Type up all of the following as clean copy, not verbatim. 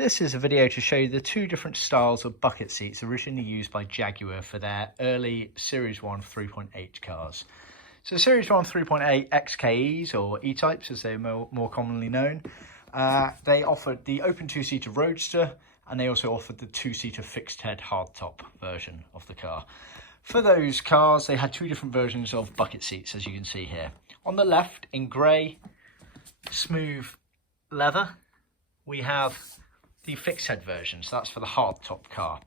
This is a video to show you the two different styles of bucket seats originally used by Jaguar for their early Series 1 3.8 cars. So Series 1 3.8 XKEs, or E-Types as they're more commonly known, they offered the open two-seater Roadster, and they also offered the two-seater fixed head hardtop version of the car. For those cars, they had two different versions of bucket seats, as you can see here. On the left, in grey, smooth leather, we have the fixed head version, so that's for the hardtop car.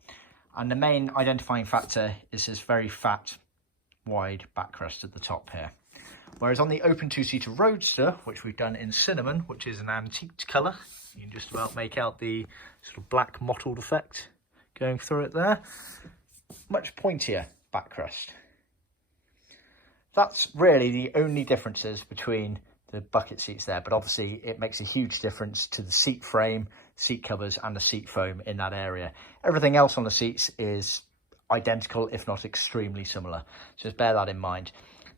And the main identifying factor is this very fat, wide backrest at the top here. Whereas on the open two-seater Roadster, which we've done in cinnamon, which is an antique colour, you can just about make out the sort of black mottled effect going through it there. Much pointier backrest. That's really the only differences between the bucket seats there, but obviously it makes a huge difference to the seat frame, seat covers and the seat foam in that area. Everything else on the seats is identical, if not extremely similar, so just bear that in mind.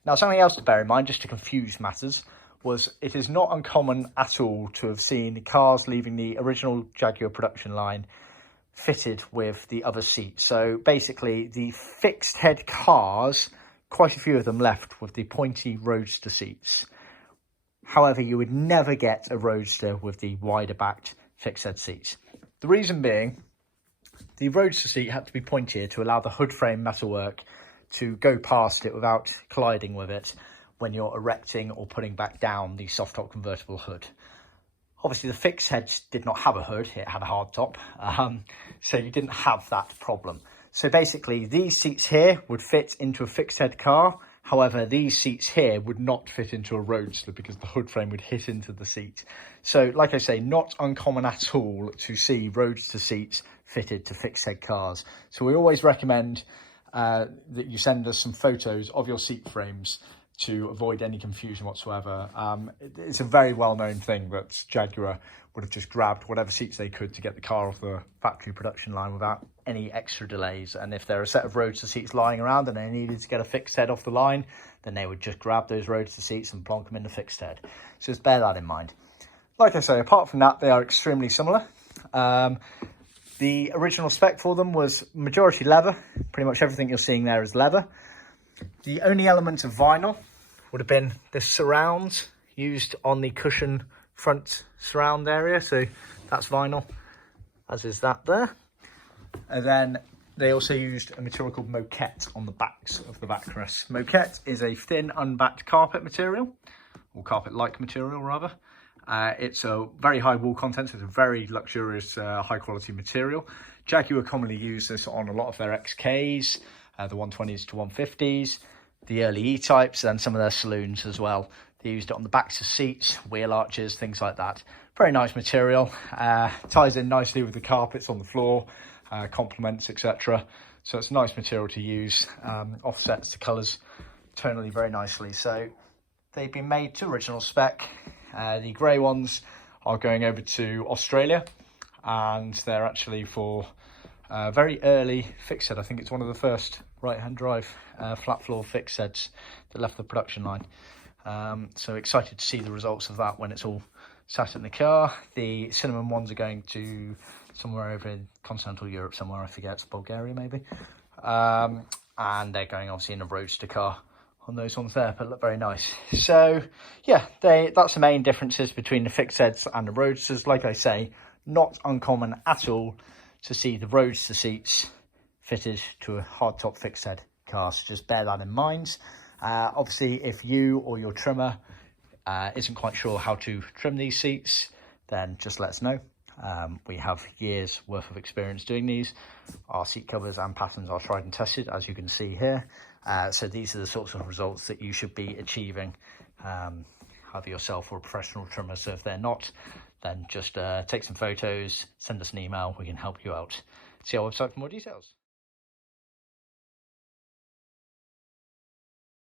Now, something else to bear in mind, just to confuse matters, was it is not uncommon at all to have seen cars leaving the original Jaguar production line fitted with the other seat. So basically the fixed head cars, quite a few of them left with the pointy Roadster seats. However, you would never get a Roadster with the wider backed fixed head seats. The reason being, the Roadster seat had to be pointier to allow the hood frame metalwork to go past it without colliding with it when you're erecting or putting back down the soft top convertible hood. Obviously, the fixed head did not have a hood, it had a hard top, so you didn't have that problem. So basically, these seats here would fit into a fixed head car. However, these seats here would not fit into a Roadster because the hood frame would hit into the seat. So, like I say, not uncommon at all to see Roadster seats fitted to fixed head cars. So we always recommend that you send us some photos of your seat frames to avoid any confusion whatsoever. It's a very well-known thing that Jaguar would have just grabbed whatever seats they could to get the car off the factory production line without any extra delays. And if there are a set of Roadster seats lying around and they needed to get a fixed head off the line, then they would just grab those Roadster seats and plonk them in the fixed head. So just bear that in mind. Like I say, apart from that, they are extremely similar. The original spec for them was majority leather. Pretty much everything you're seeing there is leather. The only element of vinyl would have been the surround used on the cushion front surround area. So that's vinyl, as is that there. And then they also used a material called Moquette on the backs of the backrests. Moquette is a thin, unbacked carpet material, or carpet-like material rather. It's a very high wool content, so it's a very luxurious, high-quality material. Jaguar commonly use this on a lot of their XKs, the 120s to 150s, the early E-Types, and some of their saloons as well. They used it on the backs of seats, wheel arches, things like that. Very nice material, ties in nicely with the carpets on the floor, complements, etc. So it's a nice material to use, offsets the colours tonally very nicely. So they've been made to original spec. The grey ones are going over to Australia, and they're actually for very early fixed head. I think it's one of the first right-hand drive flat floor fixed heads that left the production line. So excited to see the results of that when it's all sat in the car. The cinnamon ones are going to somewhere over in continental Europe somewhere, I forget, it's Bulgaria maybe. And they're going obviously in a Roadster car on those ones there, but look very nice. So yeah, that's the main differences between the fixed heads and the Roadsters. Like I say, not uncommon at all to see the Roadster seats fitted to a hardtop fixed head car, so just bear that in mind. Obviously, if you or your trimmer isn't quite sure how to trim these seats, then just let us know. We have years worth of experience doing these. Our seat covers and patterns are tried and tested, as you can see here. So these are the sorts of results that you should be achieving, either yourself or a professional trimmer. So if they're not, then just take some photos, send us an email, we can help you out. See our website for more details.